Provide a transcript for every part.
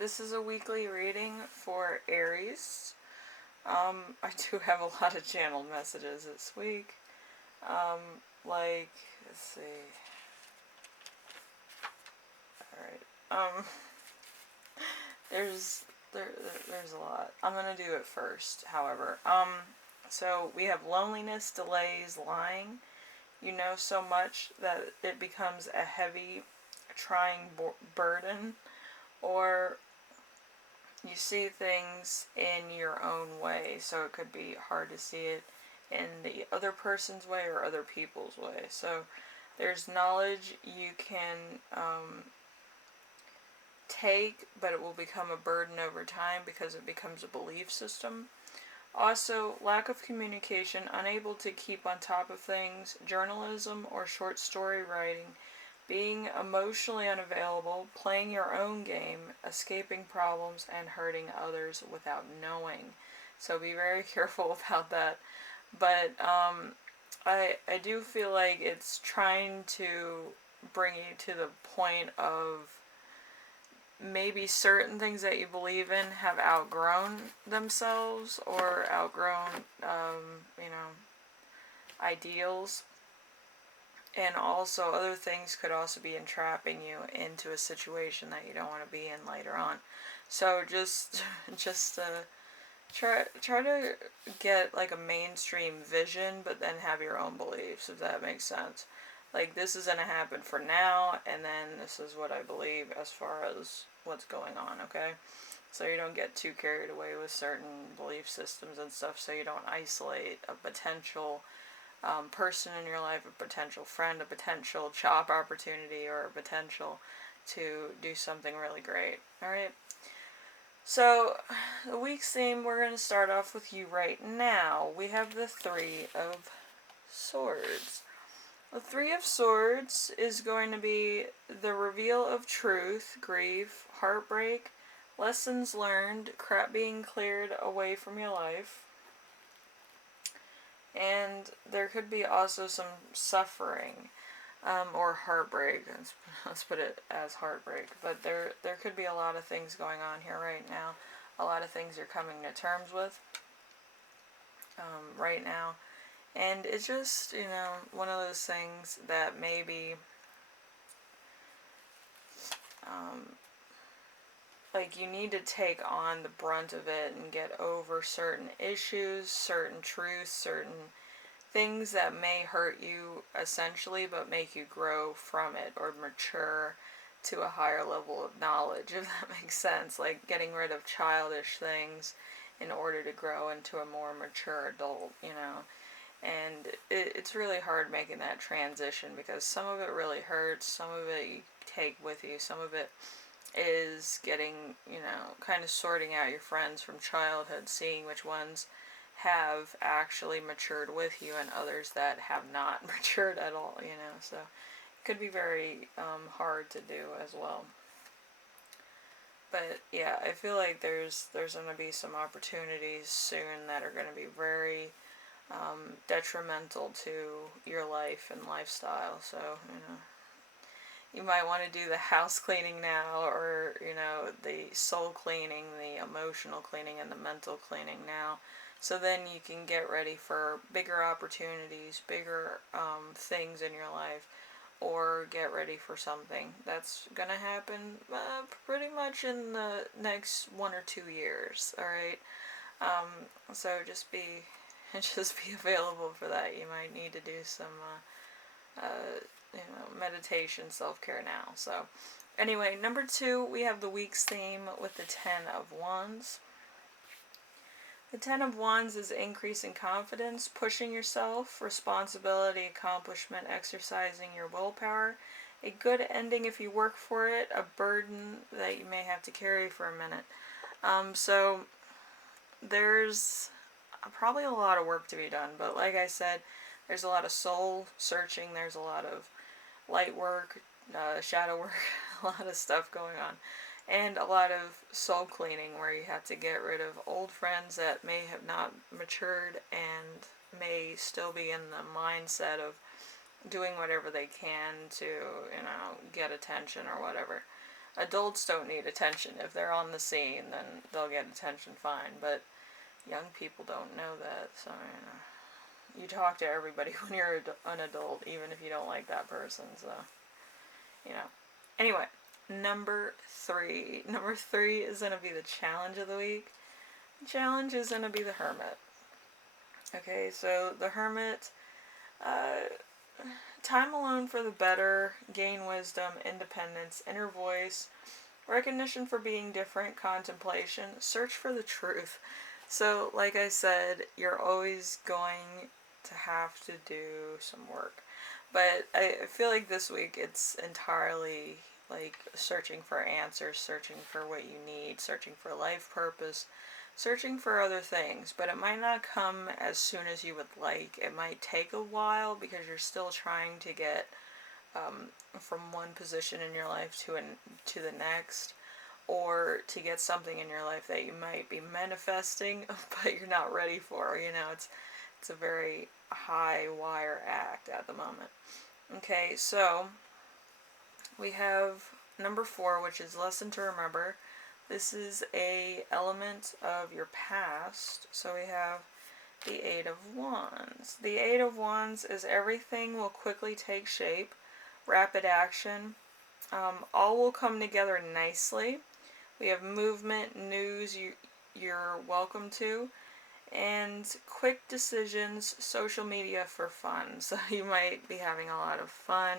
This is a weekly reading for Aries. I do have a lot of channeled messages this week. Um, let's see. Alright. There's a lot. I'm gonna do it first, however. So we have loneliness, delays, lying. You know so much that it becomes a heavy, trying burden, or you see things in your own way, so it could be hard to see it in the other person's way or other people's way. So there's knowledge you can take, but it will become a burden over time because it becomes a belief system. Also, lack of communication, unable to keep on top of things, journalism or short story writing, being emotionally unavailable, playing your own game, escaping problems, and hurting others without knowing. So be very careful about that. But I do feel like it's trying to bring you to the point of maybe certain things that you believe in have outgrown themselves or outgrown, ideals. And also other things could also be entrapping you into a situation that you don't want to be in later on. So just try to get like a mainstream vision, but then have your own beliefs, if that makes sense. Like, this is gonna happen for now, and then this is what I believe as far as what's going on, okay? So you don't get too carried away with certain belief systems and stuff, so you don't isolate a potential person in your life, a potential friend, a potential job opportunity, or a potential to do something really great. Alright? So, the week's theme, we're going to start off with you right now. We have the Three of Swords. The Three of Swords is going to be the reveal of truth, grief, heartbreak, lessons learned, crap being cleared away from your life. And there could be also some suffering, or heartbreak. Let's put it as heartbreak. But there could be a lot of things going on here right now. A lot of things you're coming to terms with right now. And it's just, one of those things that maybe, like, you need to take on the brunt of it and get over certain issues, certain truths, certain things that may hurt you essentially, but make you grow from it or mature to a higher level of knowledge, if that makes sense. Like getting rid of childish things in order to grow into a more mature adult, And it's really hard making that transition because some of it really hurts, some of it you take with you, some of it is getting, kind of sorting out your friends from childhood, seeing which ones have actually matured with you and others that have not matured at all, so it could be very hard to do as well. But yeah, I feel like there's going to be some opportunities soon that are going to be very detrimental to your life and lifestyle. So, you might want to do the house cleaning now, or, the soul cleaning, the emotional cleaning, and the mental cleaning now. So then you can get ready for bigger opportunities, bigger things in your life, or get ready for something that's going to happen pretty much in the next 1 or 2 years, alright? So just be available for that. You might need to do some meditation, self-care now. So anyway, number 2, we have the week's theme with the Ten of Wands. The Ten of Wands is increasing confidence, pushing yourself, responsibility, accomplishment, exercising your willpower. A good ending if you work for it, a burden that you may have to carry for a minute. So there's probably a lot of work to be done, but like I said, there's a lot of soul searching, there's a lot of light work, shadow work, a lot of stuff going on. And a lot of soul cleaning where you have to get rid of old friends that may have not matured and may still be in the mindset of doing whatever they can to, get attention or whatever. Adults don't need attention. If they're on the scene, then they'll get attention fine. But young people don't know that. So, you talk to everybody when you're an adult, even if you don't like that person. So, you know. Anyway, number 3. Number 3 is going to be the challenge of the week. The challenge is going to be the Hermit. Okay, so the Hermit, uh, time alone for the better, gain wisdom, independence, inner voice, recognition for being different, contemplation, search for the truth. So, like I said, you're always going to have to do some work. But I feel like this week it's entirely like searching for answers, searching for what you need, searching for life purpose, searching for other things. But it might not come as soon as you would like. It might take a while because you're still trying to get from one position in your life to the next, or to get something in your life that you might be manifesting, but you're not ready for. It's a very high wire act at the moment. Okay, so we have number 4, which is lesson to remember. This is a element of your past. So we have the 8 of Wands. The 8 of Wands is everything will quickly take shape, rapid action. All will come together nicely. We have movement, news you're welcome to, and quick decisions, social media for fun. So you might be having a lot of fun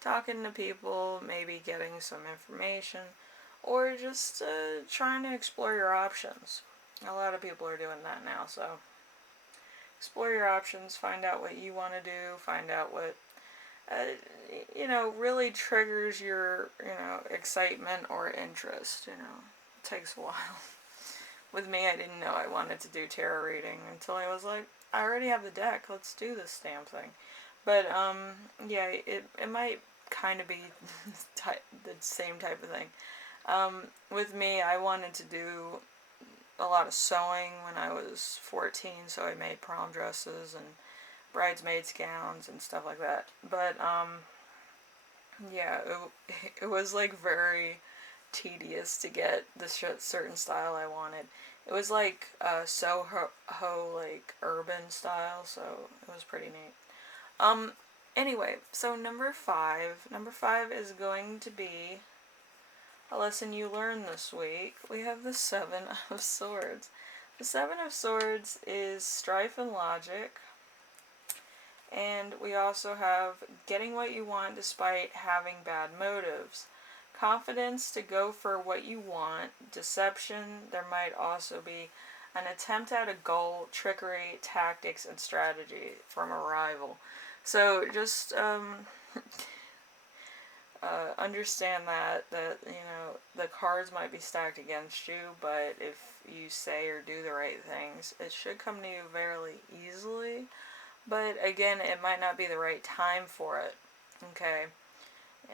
talking to people, maybe getting some information, or just trying to explore your options. A lot of people are doing that now, so explore your options, find out what you want to do, find out what really triggers your, excitement or interest. It takes a while. With me, I didn't know I wanted to do tarot reading until I was like, I already have the deck, let's do this damn thing. But, yeah, it might kind of be the same type of thing. With me, I wanted to do a lot of sewing when I was 14, so I made prom dresses and bridesmaids gowns and stuff like that. But, yeah, it was like very tedious to get the certain style I wanted. It was like Soho, like urban style, so it was pretty neat. Anyway, so number 5. Number 5 is going to be a lesson you learned this week. We have the 7 of Swords. The 7 of Swords is strife and logic. And we also have getting what you want despite having bad motives. Confidence to go for what you want. Deception. There might also be an attempt at a goal, trickery, tactics, and strategy from a rival. So just understand that the cards might be stacked against you, but if you say or do the right things, it should come to you fairly easily. But again, it might not be the right time for it. Okay?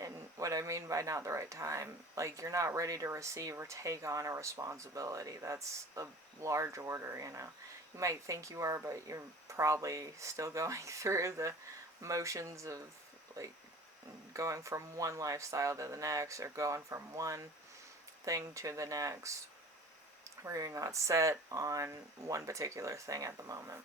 And what I mean by not the right time, like you're not ready to receive or take on a responsibility. That's a large order. You might think you are, but you're probably still going through the motions of like going from one lifestyle to the next, or going from one thing to the next, where you're not set on one particular thing at the moment.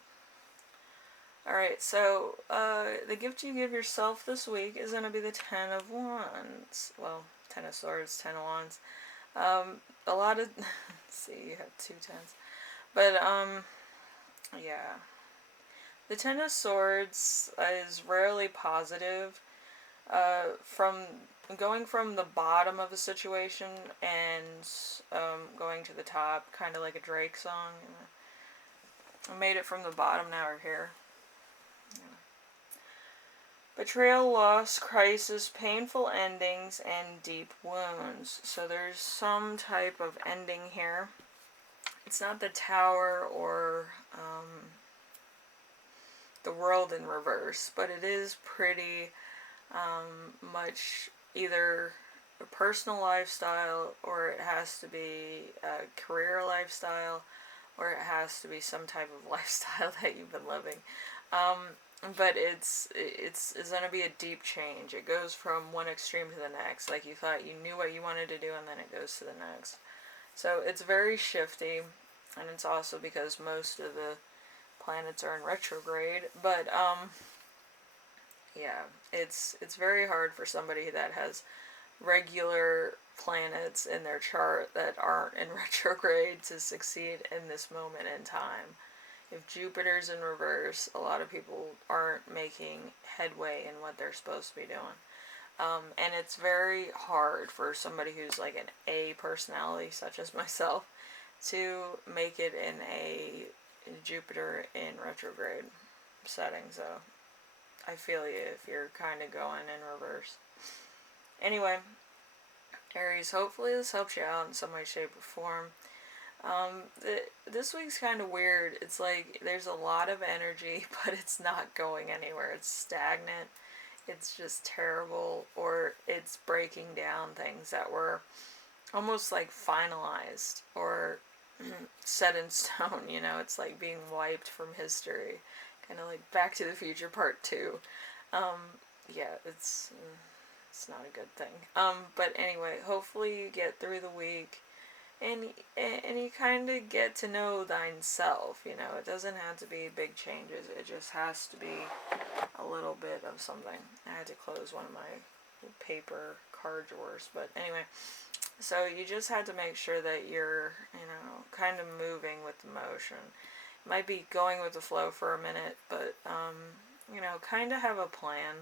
Alright, so the gift you give yourself this week is going to be the 10 of Wands. Well, 10 of Swords, 10 of Wands. A lot of... see, you have 2 10s. But, yeah. The 10 of Swords is rarely positive. From going from the bottom of a situation and going to the top, kind of like a Drake song. I made it from the bottom, now we're here. Betrayal, loss, crisis, painful endings, and deep wounds. So there's some type of ending here. It's not the Tower or the World in reverse, but it is pretty much either a personal lifestyle, or it has to be a career lifestyle, or it has to be some type of lifestyle that you've been living. but it's going to be a deep change. It goes from one extreme to the next. Like you thought you knew what you wanted to do, and then it goes to the next. So it's very shifty, and it's also because most of the planets are in retrograde. But yeah, it's very hard for somebody that has regular planets in their chart that aren't in retrograde to succeed in this moment in time. If Jupiter's in reverse, a lot of people aren't making headway in what they're supposed to be doing. And it's very hard for somebody who's like an A personality, such as myself, to make it in a Jupiter in retrograde setting. So I feel you if you're kind of going in reverse. Anyway, Aries, hopefully this helps you out in some way, shape, or form. This week's kind of weird. It's like there's a lot of energy, but it's not going anywhere. It's stagnant. It's just terrible, or it's breaking down things that were almost like finalized or set in stone. You know, it's like being wiped from history, kind of like Back to the Future Part 2. Yeah, it's not a good thing. But anyway, hopefully you get through the week, and you kind of get to know thine self. You know, it doesn't have to be big changes. It just has to be a little bit of something. I had to close one of my paper card drawers, but anyway. So you just had to make sure that you're, you know, kind of moving with the motion. Might be going with the flow for a minute, but you know, kind of have a plan.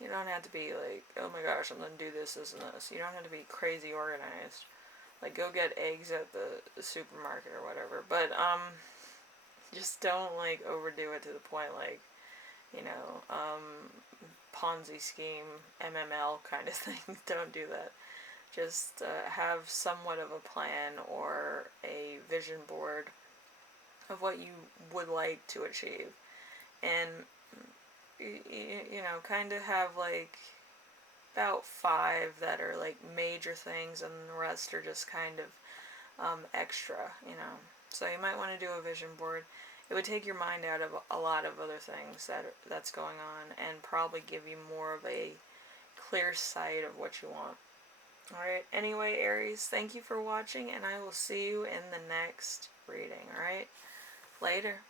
You don't have to be like, oh my gosh, I'm gonna do this, this, and this. You don't have to be crazy organized. Like, go get eggs at the supermarket or whatever. But just don't like overdo it to the point like, you know, Ponzi scheme, MML kind of thing. Don't do that. Just have somewhat of a plan or a vision board of what you would like to achieve. And, you know, kind of have like about 5 that are like major things, and the rest are just kind of extra, you know. So you might want to do a vision board. It would take your mind out of a lot of other things that's going on, and probably give you more of a clear sight of what you want. Alright, anyway, Aries, thank you for watching, and I will see you in the next reading, alright? Later.